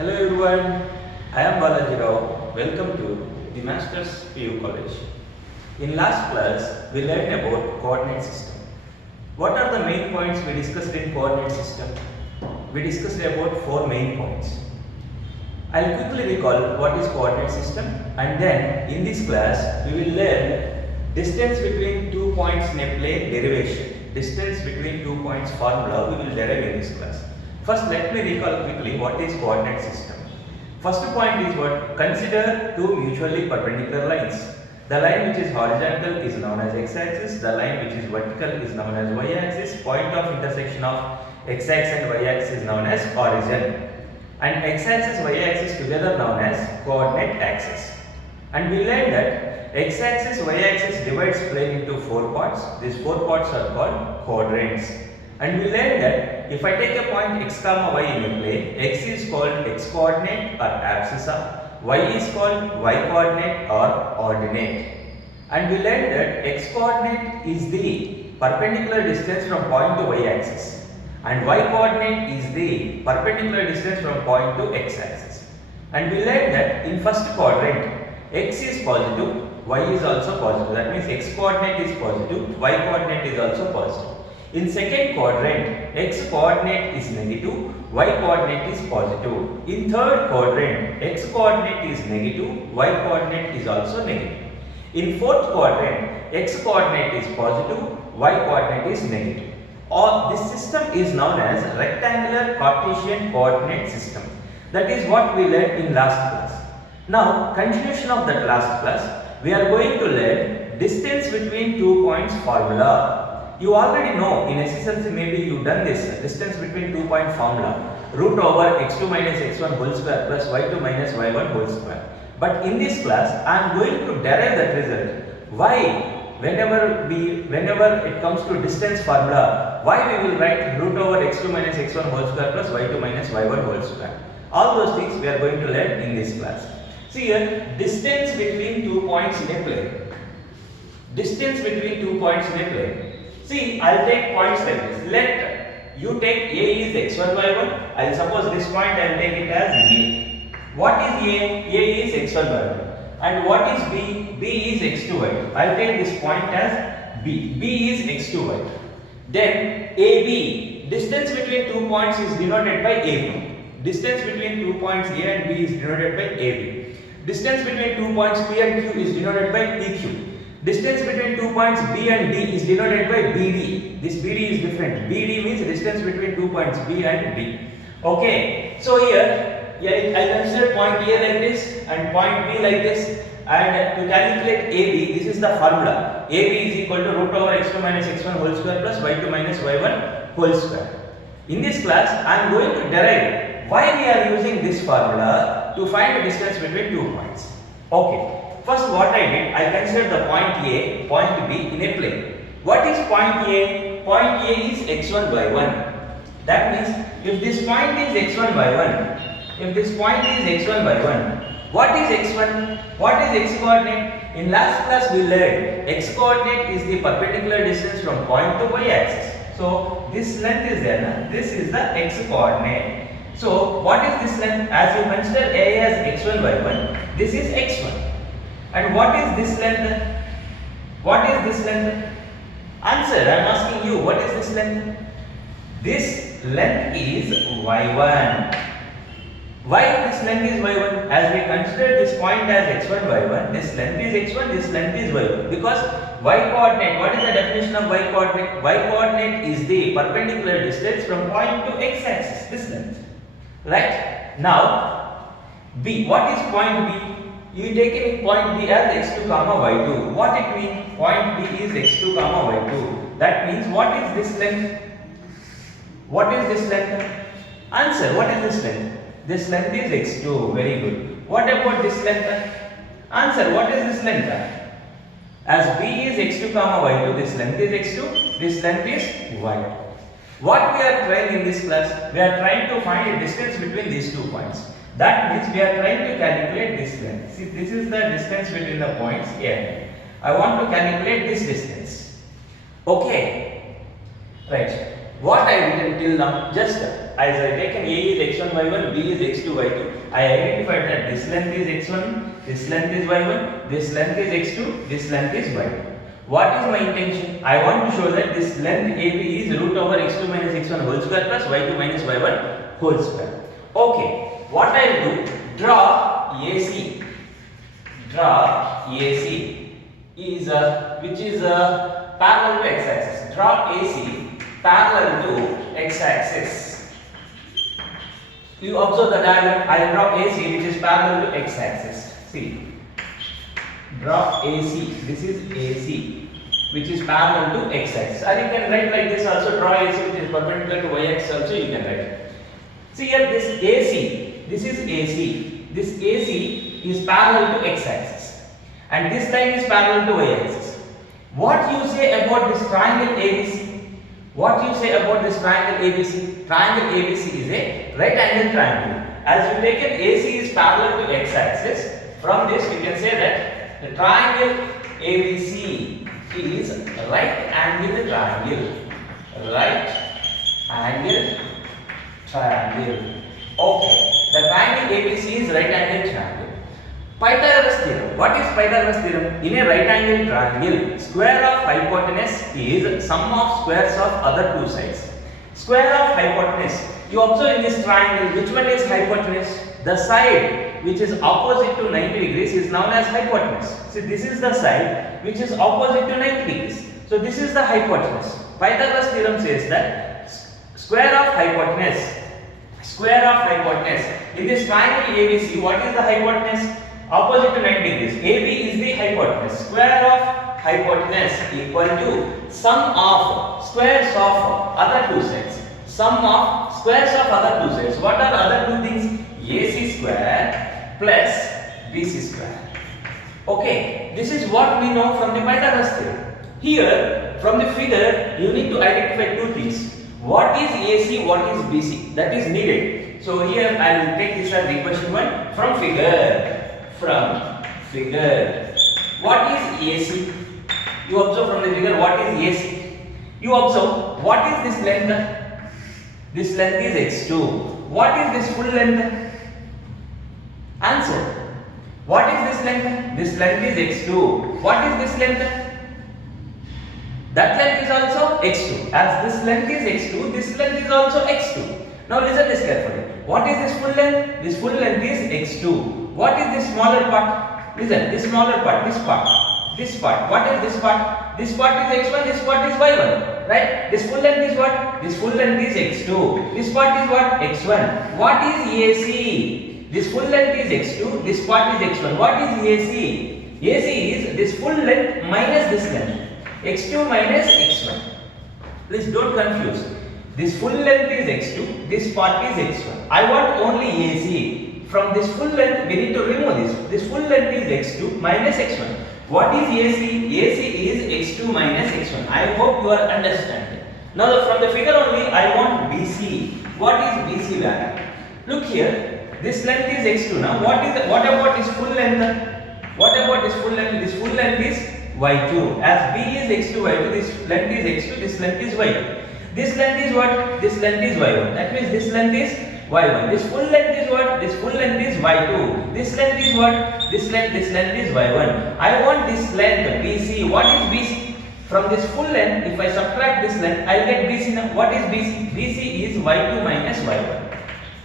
Hello everyone, I am Balaji Rao. Welcome to the Masters PU College. In last class, we learned about coordinate system. What are the main points we discussed in coordinate system? We discussed about 4 main points. I will quickly recall what is coordinate system, and then in this class we will learn distance between 2 points in a plane derivation. Distance between 2 points formula we will derive in this class. First, let me recall quickly what is coordinate system. First point is what? Consider two mutually perpendicular lines. The line which is horizontal is known as x-axis. The line which is vertical is known as y-axis. Point of intersection of x-axis and y-axis is known as origin. And x-axis, y-axis together known as coordinate axis. And we learned that x-axis, y-axis divides plane into 4 parts. These 4 parts are called quadrants. And we learned that if I take a point x comma y in a plane, x is called x coordinate or abscissa, y is called y coordinate or ordinate. And we learned that x coordinate is the perpendicular distance from point to y axis, and y coordinate is the perpendicular distance from point to x axis. And we learned that in first quadrant, x is positive, y is also positive. That means x coordinate is positive, y coordinate is also positive. In second quadrant, x coordinate is negative, y coordinate is positive. In third quadrant, x coordinate is negative, y coordinate is also negative. In fourth quadrant, x coordinate is positive, y coordinate is negative. This system is known as rectangular Cartesian coordinate system. That is what we learned in last class. Now, continuation of that last class, we are going to learn distance between 2 points formula. You already know in SSLC, maybe you done this distance between 2 point formula, root over x2 minus x1 whole square plus y2 minus y1 whole square. But in this class, I am going to derive that result. Why? Whenever it comes to distance formula, why we will write root over x2 minus x1 whole square plus y2 minus y1 whole square. All those things we are going to learn in this class. See here, distance between 2 points in a plane. Distance between 2 points in a plane. See, I will take points like this. Let you take A is x1, y1. I will suppose this point I will take it as A. What is A? A is x1, y1. And what is B? B is x2, y2. I will take this point as B. B is x2, y2. Then AB, distance between 2 points is denoted by AB. Distance between 2 points A and B is denoted by AB. Distance between 2 points P and Q is denoted by PQ. Distance between 2 points B and D is denoted by BD. This BD is different. BD means distance between 2 points B and D. Okay. So here, I consider point A like this and point B like this. And to calculate AB, this is the formula. AB is equal to root over x2 minus x1 whole square plus y2 minus y1 whole square. In this class, I am going to derive why we are using this formula to find the distance between 2 points. Okay. First, what I did, I considered the point A, point B in a plane. What is point A? Point A is x1, y1. That means if this point is x1, y1, if this point is x1, y1, what is x1? What is x coordinate? In last class we learned x coordinate is the perpendicular distance from point to y axis. So this length is there. Now. This is the x coordinate. So what is this length? As you consider A as x1, y1, this is x1. And what is this length? What is this length? Answer, I am asking you, what is this length? This length is y1. Why this length is y1? As we consider this point as x1, y1, this length is x1, this length is y1. Because y coordinate, what is the definition of y coordinate? Y coordinate is the perpendicular distance from point to x axis, this length. Right? Now, B, what is point B? You take in point B as x2 comma y2. What it means? Point B is x2 comma y2. That means what is this length? What is this length? Answer, what is this length? This length is x2. Very good. What about this length? Answer, what is this length? As B is x2 comma y2, this length is x2, this length is y2. What we are trying in this class? We are trying to find a distance between these 2 points. That means we are trying to calculate this length. See, this is the distance between the points here. I want to calculate this distance. Okay. Right. What I did until now, just as I taken A is x1 y1, B is x2 y2. I identified that this length is x1, this length is y1, this length is x2, this length is y2. What is my intention? I want to show that this length AB is root over x2 minus x1 whole square plus y2 minus y1 whole square. Okay, what I will do? Draw AC. Draw AC is which is parallel to x-axis. Draw AC parallel to x-axis. You observe the diagram. I will draw AC which is parallel to x-axis. See, draw AC. This is AC which is parallel to x-axis. Or you can write like this also. Draw AC which is perpendicular to y-axis also you can write. See here, this AC. This is AC. This AC is parallel to x-axis, and this line is parallel to y-axis. What you say about this triangle ABC? What you say about this triangle ABC? Triangle ABC is a right angle triangle. As you taken AC is parallel to x-axis, from this we can say that the triangle ABC is right angle triangle. Right angle triangle. Okay, the triangle ABC is right angle triangle. Pythagoras theorem. What is Pythagoras theorem? In a right angle triangle, square of hypotenuse is sum of squares of other two sides. Square of hypotenuse. You observe in this triangle, which one is hypotenuse? The side which is opposite to 90 degrees is known as hypotenuse. See, this is the side which is opposite to 90 degrees. So this is the hypotenuse. Pythagoras theorem says that square of hypotenuse. Square of hypotenuse. In this triangle ABC, what is the hypotenuse? Opposite to 90 degrees. AB is the hypotenuse. Square of hypotenuse equal to sum of squares of other two sides. Sum of squares of other two sides. What are other two things? AC square plus BC square. Okay, this is what we know from the Pythagoras theorem. Here, from the figure, you need to identify two things. What is AC? What is BC? That is needed. So here I will take this as equation 1 from figure. From figure. What is AC? You observe from the figure what is AC. You observe what is this length? This length is x2. What is this full length? Answer. What is this length? This length is x2. What is this length? That length is also x2. As this length is x2, this length is also x2. Now listen this carefully. What is this full length? This full length is x2. What is this smaller part? Listen, this smaller part, this part. This part. What is this part? This part is x1, this part is y1. Right? This full length is what? This full length is x2. This part is what? x1. What is AC? This full length is x2, this part is x1. What is AC? AC is this full length minus this length. x2 minus x1. Please don't confuse. This full length is x2, this part is x1. I want only AC. From this full length, we need to remove this. This full length is x2 minus x1. What is AC? AC is x2 minus x1. I hope you are understanding. Now from the figure only, I want BC. What is BC value? Look here. This length is x2. Now what about this full length? What about this full length? This full length is y2. As B is x2 y2, this length is x2, this length is y2. This length is what? This length is y1. That means this length is y1. This full length is what? This full length is y2. This length is what? This length is y1. I want this length BC. What is BC? From this full length, if I subtract this length, I will get BC now. What is BC? BC is y2 minus y1.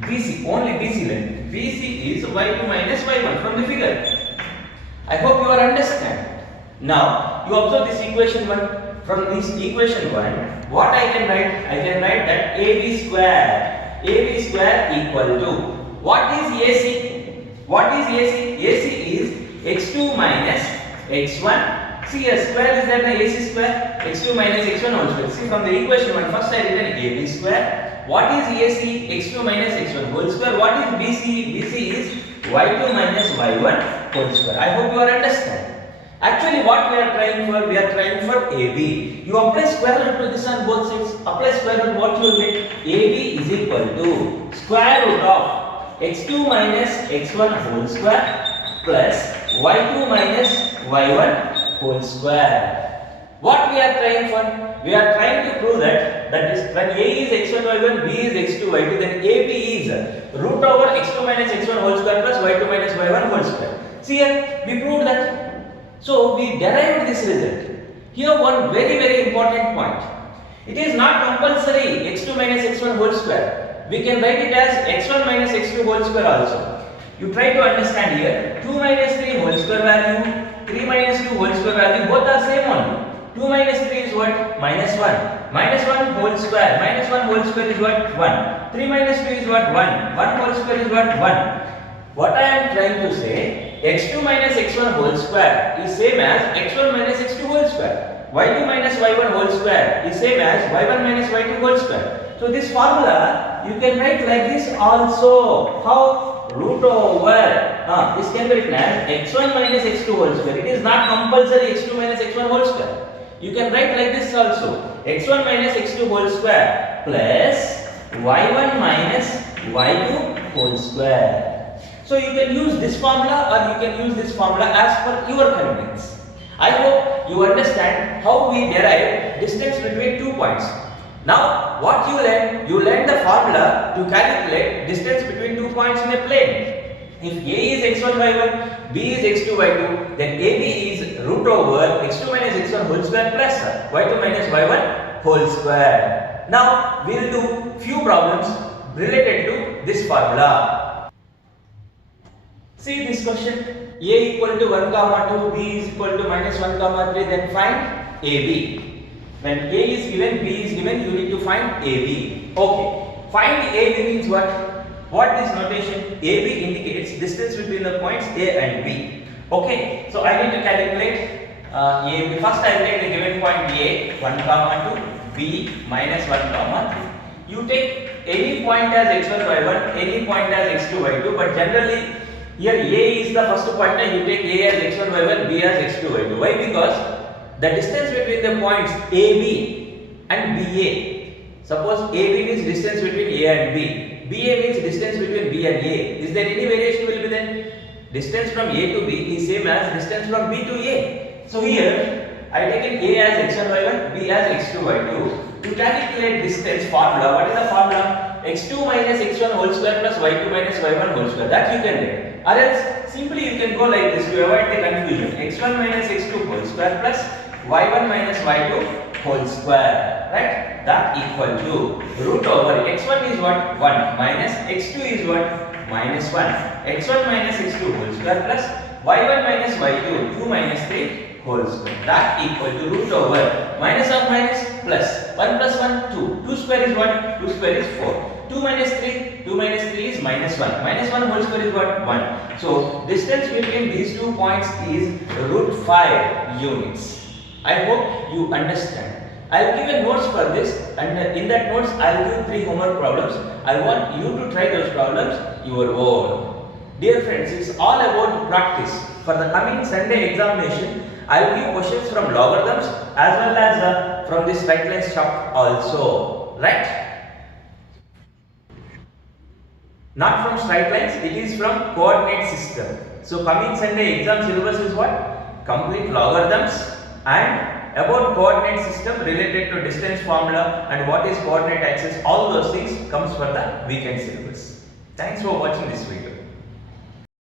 BC, only BC length. BC is y2 minus y1 from the figure. I hope you are understand. Now, you observe this equation 1. From this equation 1, what I can write? I can write that AB square equal to, what is AC? What is AC? AC is x2 minus x1. See, a square is that the AC square, x2 minus x1 whole square. See, from the equation 1, first I written AB square. What is AC? x2 minus x1 whole square. What is BC? BC is y2 minus y1 whole square. I hope you are understand. Actually, what we are trying for? We are trying for AB. You apply square root to this on both sides. Apply square root, what you will get? AB is equal to square root of x2 minus x1 whole square plus y2 minus y1 whole square. What we are trying for? We are trying to prove that is when a is x1 y1, b is x2 y2, then ab is root over x2 minus x1 whole square plus y2 minus y1 whole square. See here, we proved that. So we derived this result. Here one very important point. It is not compulsory x2 minus x1 whole square. We can write it as x1 minus x2 whole square also. You try to understand here. 2 minus 3 whole square value, 3 minus 2 whole square value, both are same only. 2 minus 3 is what? Minus 1. Minus 1 whole square. Minus 1 whole square is what? 1. 3 minus 2 is what? 1. 1 whole square is what? 1. What I am trying to say, x2 minus x1 whole square is same as x1 minus x2 whole square. y2 minus y1 whole square is same as y1 minus y2 whole square. So this formula you can write like this also. How? Root over. This can be written as x1 minus x2 whole square. It is not compulsory x2 minus x1 whole square. You can write like this also. x1 minus x2 whole square plus y1 minus y2 whole square. So you can use this formula or you can use this formula as per your convenience. I hope you understand how we derive distance between 2 points. Now what you learn the formula to calculate distance between 2 points in a plane. If A is x1 y1, B is x2 y2, then AB is root over x2 minus x1 whole square plus y2 minus y1 whole square. Now we will do few problems related to this formula. See this question. A equal to 1 comma 2, B is equal to minus 1 comma 3, then find AB. When A is given, B is given, you need to find AB. Okay. Find AB means what? What is notation? AB indicates distance between the points A and B. Okay. So I need to calculate AB. First I will take the given point A, 1 comma 2, B minus 1 comma 3. You take any point as x1 y1, any point as x2 y2, but generally here A is the first pointer, you take A as x1 y1, B as x2 y2. Why? Because the distance between the points AB and BA. Suppose AB means distance between A and B. BA means distance between B and A. Is there any variation will be then? Distance from A to B is same as distance from B to A. So here I taken A as x1 y1, B as x2 y2. To calculate distance formula, what is the formula? x2 minus x1 whole square plus y2 minus y1 whole square. That you can get. Or else simply you can go like this to avoid the confusion. x1 minus x2 whole square plus y1 minus y2 whole square, right? That equal to root over x1 is what? 1 minus x2 is what? Minus 1. x1 minus x2 whole square plus y1 minus y2 2 minus 3 whole square. That equal to root over minus of minus plus 1 plus 1 2. 2 square is what? 2 square is 4. 2 minus 3, 2 minus 3 is minus 1. Minus 1 whole square is what? 1. So distance between these 2 points is root 5 units. I hope you understand. I will give a notes for this, and in that notes I will give 3 homework problems. I want you to try those problems your own. Dear friends, it's all about practice. For the coming Sunday examination, I will give questions from logarithms as well as from this right lines chapter also. Right? Not from straight lines, it is from coordinate system. So coming Sunday exam syllabus is what? Complete logarithms and about coordinate system related to distance formula and what is coordinate axis. All those things comes for the weekend syllabus. Thanks for watching this video.